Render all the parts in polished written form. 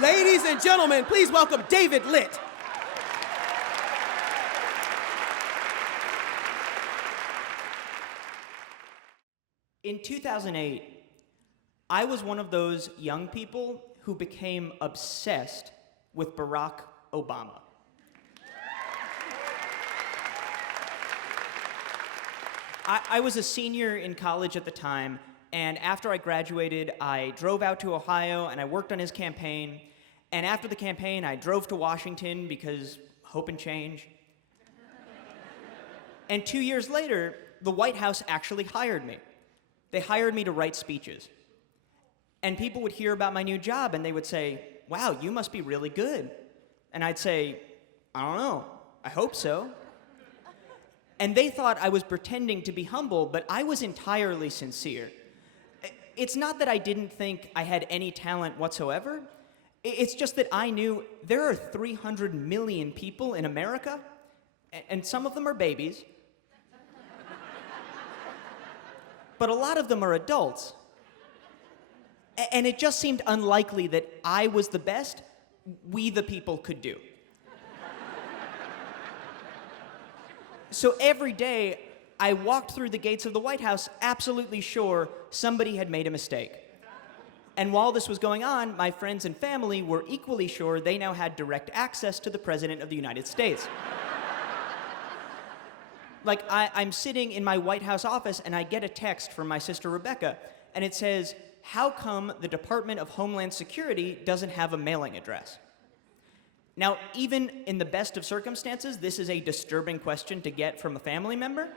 Ladies and gentlemen, please welcome David Litt. In 2008, I was one of those young people who became obsessed with Barack Obama. I was a senior in college at the time, and after I graduated, I drove out to Ohio and I worked on his campaign. And after the campaign, I drove to Washington because hope and change. And 2 years later, the White House actually hired me. They hired me to write speeches. And people would hear about my new job and they would say, "Wow, you must be really good." And I'd say, "I don't know, I hope so." And they thought I was pretending to be humble, but I was entirely sincere. It's not that I didn't think I had any talent whatsoever. It's just that I knew there are 300 million people in America, and some of them are babies. But a lot of them are adults. And it just seemed unlikely that I was the best we the people could do. So every day, I walked through the gates of the White House absolutely sure somebody had made a mistake. And while this was going on, my friends and family were equally sure they now had direct access to the President of the United States. Like, I'm sitting in my White House office and I get a text from my sister Rebecca, and it says, "How come the Department of Homeland Security doesn't have a mailing address?" Now, even in the best of circumstances, this is a disturbing question to get from a family member.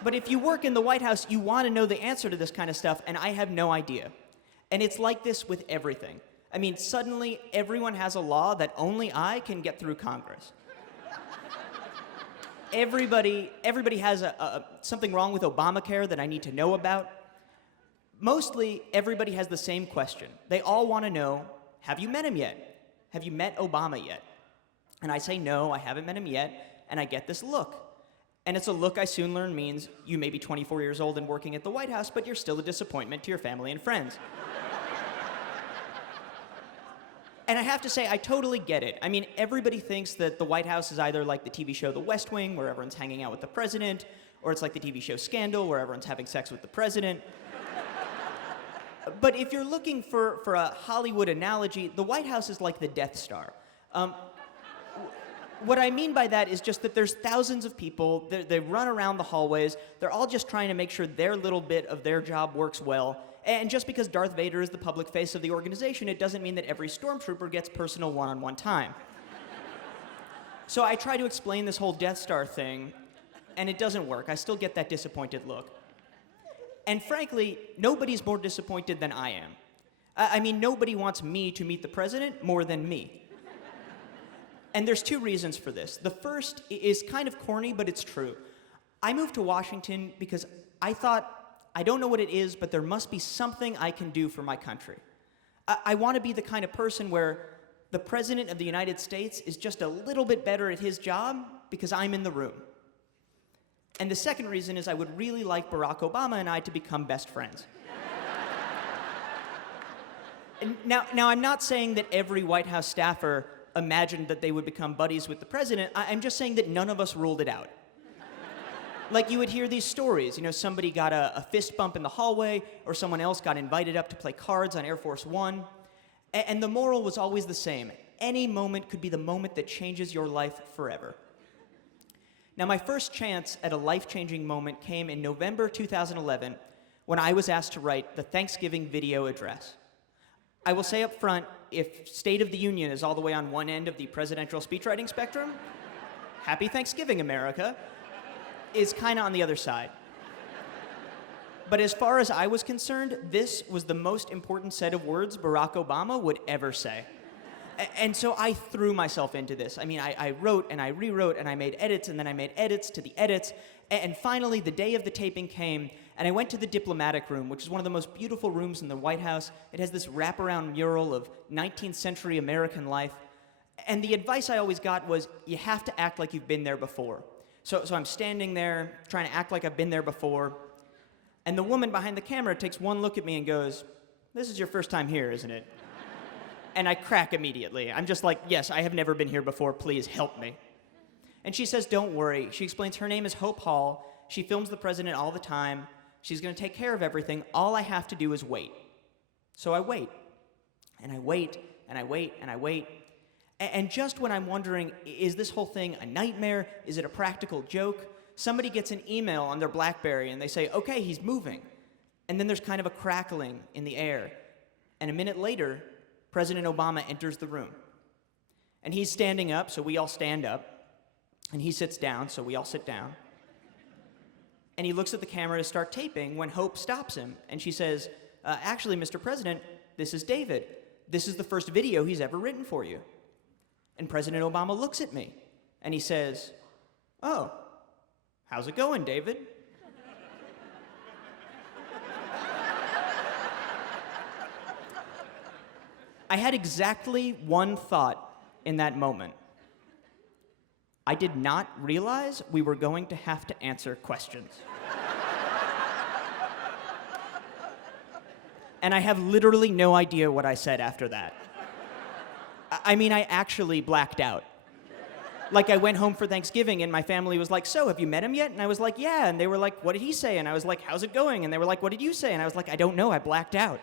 But if you work in the White House, you want to know the answer to this kind of stuff, and I have no idea. And it's like this with everything. I mean, suddenly everyone has a law that only I can get through Congress. Everybody has something wrong with Obamacare that I need to know about. Mostly, everybody has the same question. They all want to know, have you met him yet? Have you met Obama yet? And I say, no, I haven't met him yet, and I get this look. And it's a look I soon learn means you may be 24 years old and working at the White House, but you're still a disappointment to your family and friends. And I have to say, I totally get it. I mean, everybody thinks that the White House is either like the TV show The West Wing, where everyone's hanging out with the president, or it's like the TV show Scandal, where everyone's having sex with the president. But if you're looking for a Hollywood analogy, the White House is like the Death Star. What I mean by that is just that there's thousands of people, they run around the hallways, they're all just trying to make sure their little bit of their job works well. And just because Darth Vader is the public face of the organization, it doesn't mean that every stormtrooper gets personal one-on-one time. So I try to explain this whole Death Star thing, and it doesn't work. I still get that disappointed look. And frankly, nobody's more disappointed than I am. I mean, nobody wants me to meet the president more than me. And there's two reasons for this. The first is kind of corny, but it's true. I moved to Washington because I thought, I don't know what it is, but there must be something I can do for my country. I want to be the kind of person where the President of the United States is just a little bit better at his job because I'm in the room. And the second reason is I would really like Barack Obama and I to become best friends. And now, I'm not saying that every White House staffer imagined that they would become buddies with the president. I'm just saying that none of us ruled it out. Like, you would hear these stories, you know, somebody got a fist bump in the hallway, or someone else got invited up to play cards on Air Force One. And the moral was always the same. Any moment could be the moment that changes your life forever. Now, my first chance at a life-changing moment came in November 2011, when I was asked to write the Thanksgiving video address. I will say up front, if State of the Union is all the way on one end of the presidential speechwriting spectrum, Happy Thanksgiving, America, is kind of on the other side. But as far as I was concerned, this was the most important set of words Barack Obama would ever say. And so I threw myself into this. I mean, I wrote and I rewrote and I made edits and then I made edits to the edits. And finally, the day of the taping came, and I went to the diplomatic room, which is one of the most beautiful rooms in the White House. It has this wraparound mural of 19th century American life. And the advice I always got was, you have to act like you've been there before. So I'm standing there, trying to act like I've been there before. And the woman behind the camera takes one look at me and goes, this is your first time here, isn't it? And I crack immediately. I'm just like, yes, I have never been here before. Please help me. And she says, don't worry. She explains her name is Hope Hall. She films the president all the time. She's going to take care of everything. All I have to do is wait. So I wait. And I wait, and I wait, and I wait. And just when I'm wondering, is this whole thing a nightmare? Is it a practical joke? Somebody gets an email on their BlackBerry, and they say, okay, he's moving. And then there's kind of a crackling in the air. And a minute later, President Obama enters the room. And he's standing up, so we all stand up. And he sits down, so we all sit down. And he looks at the camera to start taping when Hope stops him. And she says, actually, Mr. President, this is David. This is the first video he's ever written for you. And President Obama looks at me. And he says, oh, how's it going, David? I had exactly one thought in that moment. I did not realize we were going to have to answer questions. And I have literally no idea what I said after that. I mean, I actually blacked out. Like, I went home for Thanksgiving, and my family was like, so, have you met him yet? And I was like, yeah. And they were like, what did he say? And I was like, how's it going? And they were like, what did you say? And I was like, I don't know, I blacked out.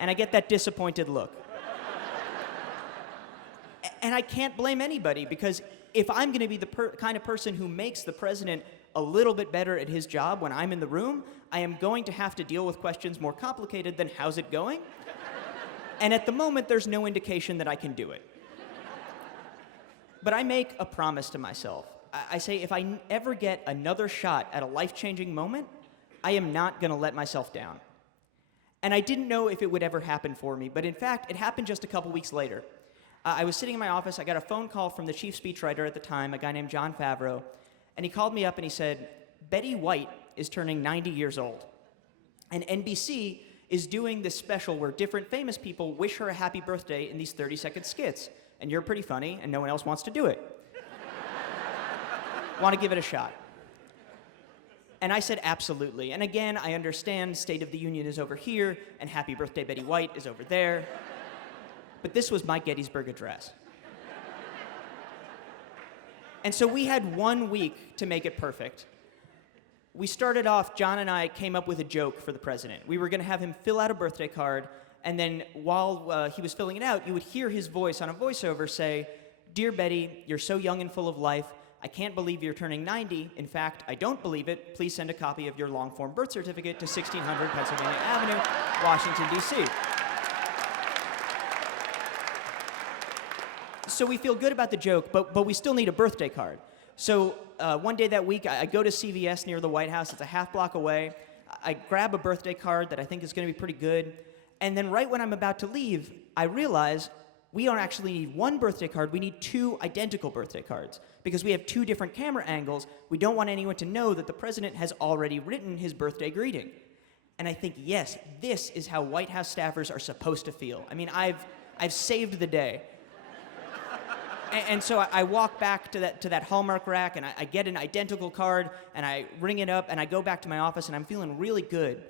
And I get that disappointed look. And I can't blame anybody, because if I'm going to be the kind of person who makes the president a little bit better at his job when I'm in the room, I am going to have to deal with questions more complicated than how's it going? And at the moment, there's no indication that I can do it. But I make a promise to myself. I say, if I ever get another shot at a life-changing moment, I am not going to let myself down. And I didn't know if it would ever happen for me, but in fact, it happened just a couple weeks later. I was sitting in my office, I got a phone call from the chief speechwriter at the time, a guy named Jon Favreau, and he called me up and he said, Betty White is turning 90 years old. And NBC is doing this special where different famous people wish her a happy birthday in these 30-second skits. And you're pretty funny, and no one else wants to do it. Want to give it a shot? And I said, absolutely. And again, I understand State of the Union is over here, and Happy Birthday Betty White is over there. But this was my Gettysburg Address. And so we had 1 week to make it perfect. We started off, John and I came up with a joke for the president. We were going to have him fill out a birthday card, and then while he was filling it out, you would hear his voice on a voiceover say, Dear Betty, you're so young and full of life. I can't believe you're turning 90. In fact, I don't believe it. Please send a copy of your long-form birth certificate to 1600 Pennsylvania Avenue, Washington, D.C. So we feel good about the joke, but we still need a birthday card. So one day that week, I go to CVS near the White House. It's a half block away. I grab a birthday card that I think is going to be pretty good. And then right when I'm about to leave, I realize we don't actually need one birthday card. We need two identical birthday cards. Because we have two different camera angles, we don't want anyone to know that the president has already written his birthday greeting. And I think, yes, this is how White House staffers are supposed to feel. I mean, I've saved the day. And so I walk back to that Hallmark rack, and I get an identical card, and I ring it up, and I go back to my office, and I'm feeling really good.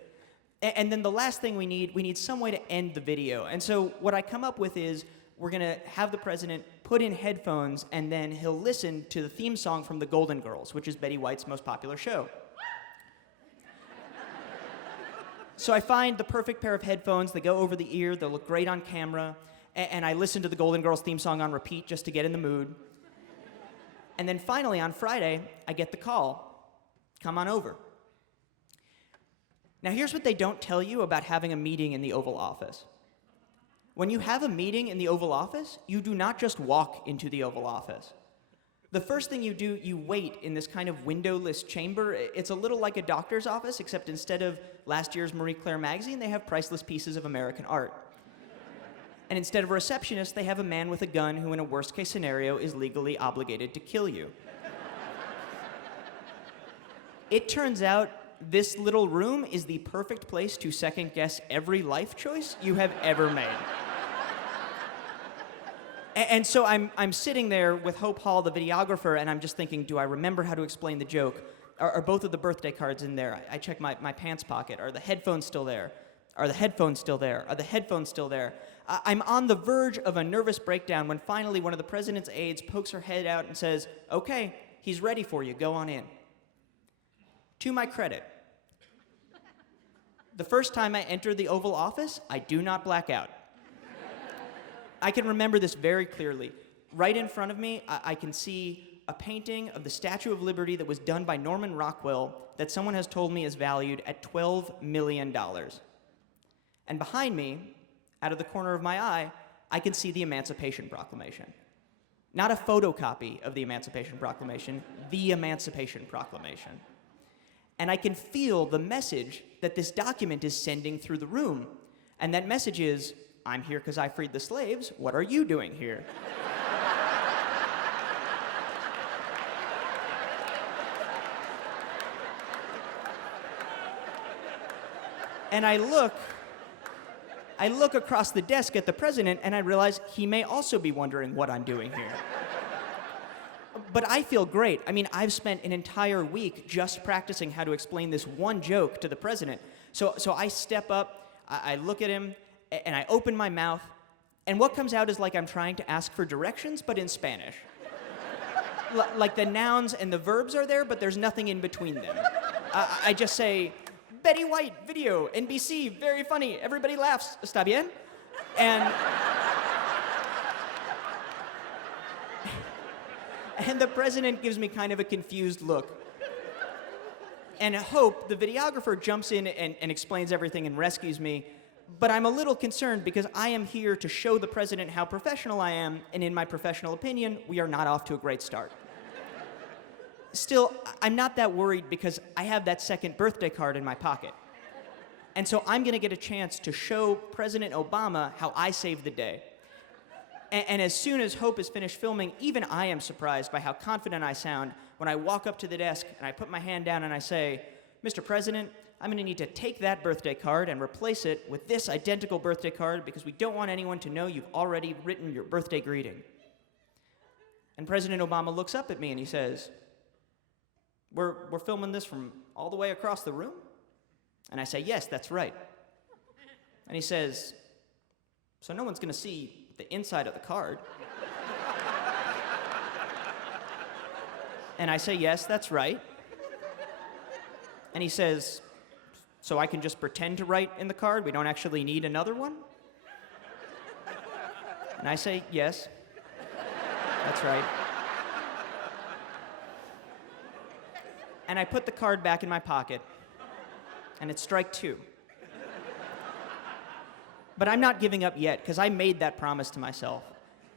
And then the last thing we need some way to end the video. And so what I come up with is we're going to have the president put in headphones, and then he'll listen to the theme song from The Golden Girls, which is Betty White's most popular show. So I find the perfect pair of headphones. They go over the ear. They'll look great on camera. And I listen to the Golden Girls theme song on repeat just to get in the mood. And then finally, on Friday, I get the call. Come on over. Now, here's what they don't tell you about having a meeting in the Oval Office. When you have a meeting in the Oval Office, you do not just walk into the Oval Office. The first thing you do, you wait in this kind of windowless chamber. It's a little like a doctor's office, except instead of last year's Marie Claire magazine, they have priceless pieces of American art. And instead of a receptionist, they have a man with a gun who, in a worst-case scenario, is legally obligated to kill you. It turns out this little room is the perfect place to second-guess every life choice you have ever made. And so I'm sitting there with Hope Hall, the videographer, and I'm just thinking, do I remember how to explain the joke? Are both of the birthday cards in there? I check my pants pocket. Are the headphones still there? Are the headphones still there? Are the headphones still there? I'm on the verge of a nervous breakdown when finally one of the president's aides pokes her head out and says, "Okay, he's ready for you. Go on in." To my credit, the first time I entered the Oval Office, I do not black out. I can remember this very clearly. Right in front of me, I can see a painting of the Statue of Liberty that was done by Norman Rockwell that someone has told me is valued at $12 million. And behind me, out of the corner of my eye, I can see the Emancipation Proclamation. Not a photocopy of the Emancipation Proclamation, the Emancipation Proclamation. And I can feel the message that this document is sending through the room. And that message is, "I'm here because I freed the slaves. What are you doing here?" And I look across the desk at the president, and I realize he may also be wondering what I'm doing here. But I feel great. I mean, I've spent an entire week just practicing how to explain this one joke to the president. So I step up, I look at him, and I open my mouth, and what comes out is like I'm trying to ask for directions, but in Spanish. Like the nouns and the verbs are there, but there's nothing in between them. I just say, "Betty White, video, NBC, very funny, everybody laughs, está bien?" And the president gives me kind of a confused look. And Hope, the videographer, jumps in and explains everything and rescues me. But I'm a little concerned because I am here to show the president how professional I am, and in my professional opinion, we are not off to a great start. Still, I'm not that worried because I have that second birthday card in my pocket. And so I'm going to get a chance to show President Obama how I saved the day. And as soon as Hope is finished filming, even I am surprised by how confident I sound when I walk up to the desk and I put my hand down and I say, "Mr. President, I'm going to need to take that birthday card and replace it with this identical birthday card because we don't want anyone to know you've already written your birthday greeting." And President Obama looks up at me and he says, We're filming this from all the way across the room?" And I say, "Yes, that's right." And he says, "So no one's going to see the inside of the card?" And I say, "Yes, that's right." And he says, "So I can just pretend to write in the card? We don't actually need another one?" And I say, "Yes, that's right." And I put the card back in my pocket, and it's strike two. But I'm not giving up yet, because I made that promise to myself.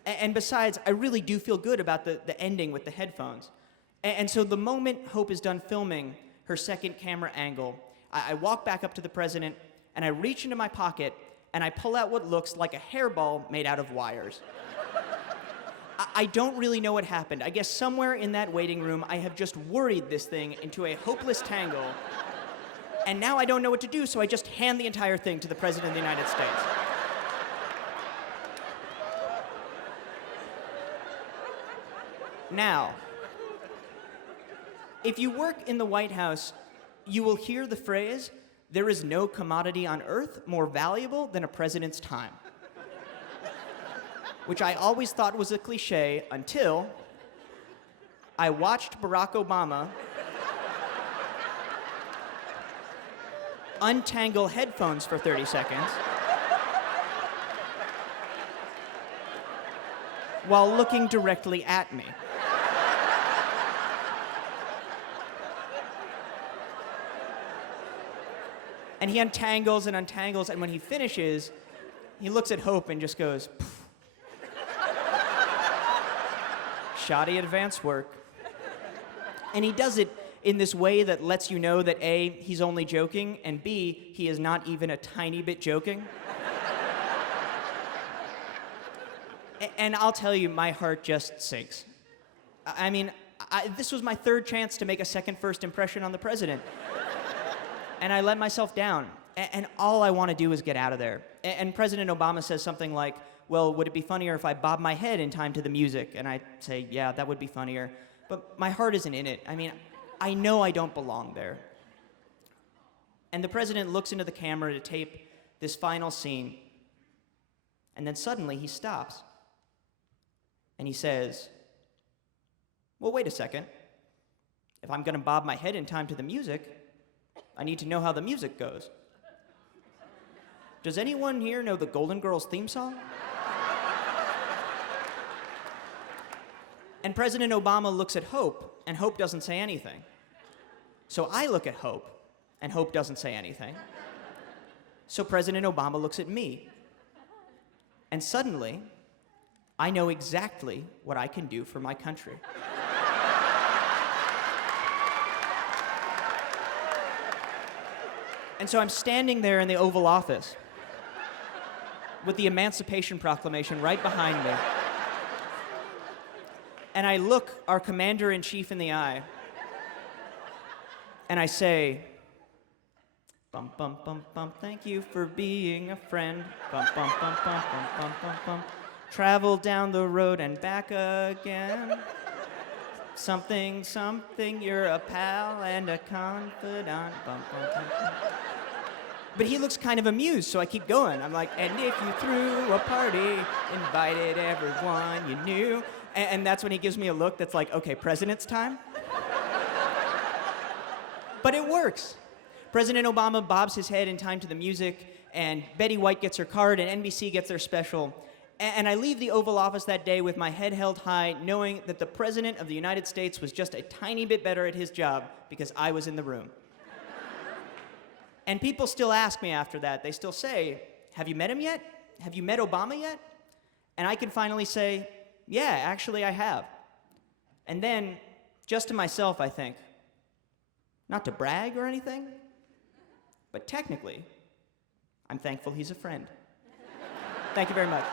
And besides, I really do feel good about the ending with the headphones. And so the moment Hope is done filming her second camera angle, I walk back up to the president, and I reach into my pocket, and I pull out what looks like a hairball made out of wires. I don't really know what happened. I guess somewhere in that waiting room, I have just worried this thing into a hopeless tangle. And now I don't know what to do, so I just hand the entire thing to the President of the United States. Now, if you work in the White House, you will hear the phrase, "There is no commodity on earth more valuable than a president's time." Which I always thought was a cliche until I watched Barack Obama untangle headphones for 30 seconds while looking directly at me. And he untangles and untangles, and when he finishes, he looks at Hope and just goes, "Pfft. Shoddy advance work." And he does it in this way that lets you know that A, he's only joking, and B, he is not even a tiny bit joking. And I'll tell you, my heart just sinks. I mean, this was my third chance to make a second first impression on the president. And I let myself down. And all I want to do is get out of there. And President Obama says something like, "Well, would it be funnier if I bob my head in time to the music?" And I say, "Yeah, that would be funnier." But my heart isn't in it. I mean, I know I don't belong there. And the president looks into the camera to tape this final scene, and then suddenly he stops. And he says, well, wait a second. If I'm going to bob my head in time to the music, I need to know how the music goes. Does anyone here know the Golden Girls theme song? And President Obama looks at Hope, and Hope doesn't say anything. So I look at Hope, and Hope doesn't say anything. So President Obama looks at me. And suddenly, I know exactly what I can do for my country. And so I'm standing there in the Oval Office with the Emancipation Proclamation right behind me. And I look our commander-in-chief in the eye, and I say, bum, bum, bum, bum, thank you for being a friend. Bum, bum, bum, bum, bum, bum, bum, bum. Travel down the road and back again. Something, something, you're a pal and a confidant. Bum, bum, bum, bum. But he looks kind of amused, so I keep going. I'm like, and if you threw a party, invited everyone you knew. And that's when he gives me a look that's like, okay, president's time? But it works. President Obama bobs his head in time to the music, and Betty White gets her card, and NBC gets their special. And I leave the Oval Office that day with my head held high, knowing that the President of the United States was just a tiny bit better at his job because I was in the room. And people still ask me after that. They still say, have you met him yet? Have you met Obama yet? And I can finally say, yeah, actually I have. And then, just to myself, I think, not to brag or anything, but technically, I'm thankful he's a friend. Thank you very much.